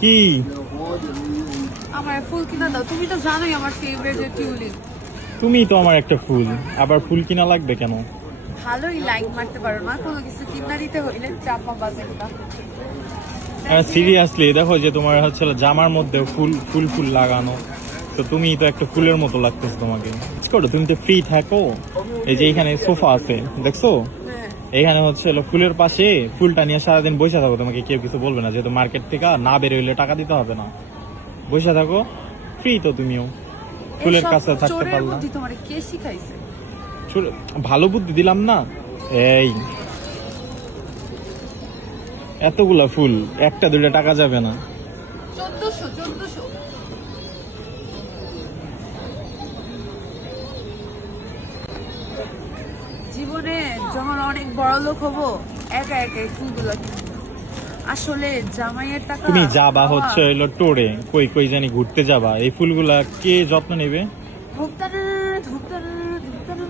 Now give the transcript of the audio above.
কি আমার ফুল কিনা দাও, তুমি তো জানোই আমার ফেভারিট যে টিউলিপ। তুমি তো আমার একটা ফুল, আবার ফুল কিনা লাগবে কেন? ভালোই লাইক মারতে পারো না, কোনো কিছু কিনা দিতে হইলে চাপা বাজেটটা। সিরিয়াসলি দেখো যে তোমার হচ্ছে জামার মধ্যে ফুল ফুল ফুল লাগানো, তো তুমি তো একটা ফুলের মতো লাগতেছে তোমাকে। করো, তুমি তো ফ্রি থাকো। এই যে এখানে সোফা আছে দেখছো, হ্যাঁ, এখানে হচ্ছে ফুলের পাশে ফুলটা নিয়ে সারাদিন বসে থাকো, তোমাকে কেউ কিছু বলবে না, যেহেতু মার্কেট থেকে না বেরোইলে টাকা দিতে হবে না। বসে থাকো, ফ্রি তো তুমিও, ফুলের এইসব কাছে থাকতে চোরের পারলা। বুদ্ধি তোমার কে শিখাইছে? ভালো বুদ্ধি দিলাম না? এই এতগুলা ফুল, একটা দুইটা টাকা যাবে না। 1400 জীবনে যখন অনেক বড় লোক হবো, একা একা এই ফুলগুলো কিনবো। আসলে জামাইয়ের টাকা তুমি যাবা পাওয়া- হচ্ছে হইলো টোরে, কই কই জানি ঘুরতে যাবা, এই ফুলগুলা কে যত্ন নেবে? ধুপতানা, ধুপতানা, ধুপতানা।